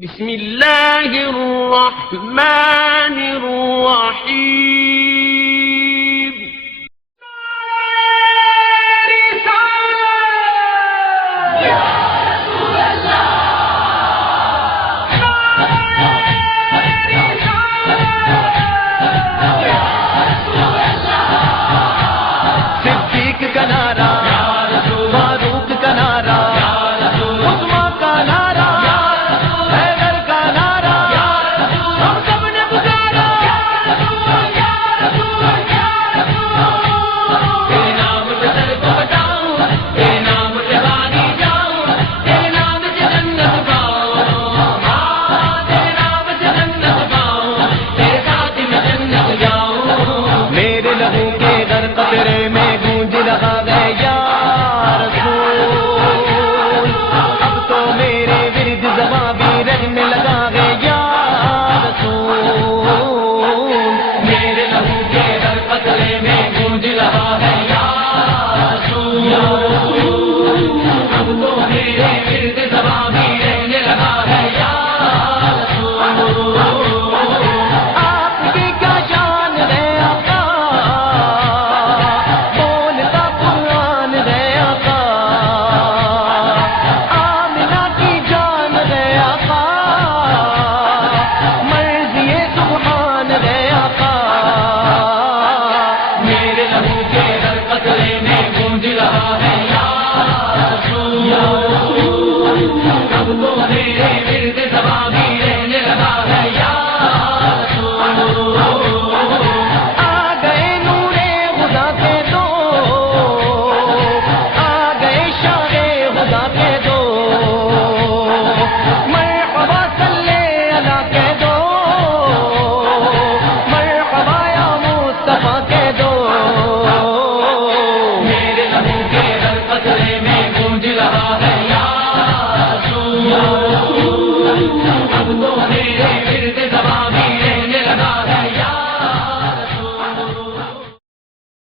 بسم اللہ الرحمن الرحیم صدیق کا نعرہ، فاروق کا نعرہ، عثمان کا نعرہ، حیدر کا نعرہ، ہم سب نے پکارا تیرے نام سے سر کو بچاؤں، تیرے نام سے بانی جاؤں، تیرے نام سے جنت پاؤں، تیرے نام سے جنت پاؤں، تیرے ساتھ میں جنت جاؤں۔ میرے لہو کے در قطرے میں گونج رہا ہے یا رسول، اب تو میرے ورد زباں بھی رہنے لگا ہے یا رسول، میرے لہو کے در قطرے میں گونج رہا ہے یا رسول، اب تو میرے ورد زباں بھی رہنے لگا ہے یا رسول۔ آپ کی کیا شان ہے آقا، بولتا قرآن ہے آقا، آمنہ کی جان ہے آقا، مرضی سبحان ہے آقا، میرے لہو کے در قطرے میں گونج رہا ہے یا رسول، اب تو میرے ورد زباں بھی رہنے لگا ہے یا رسول۔ آ گئے نور خدا کے دو، آ گئے شاہ خدا کے دو، مرحبا صلی اللہ کے دو، مرحبا یا مصطفیٰ کے دو، میرے لہو کے در قطرے میں گونج رہا ہے یا رسول، اب تو میرے ورد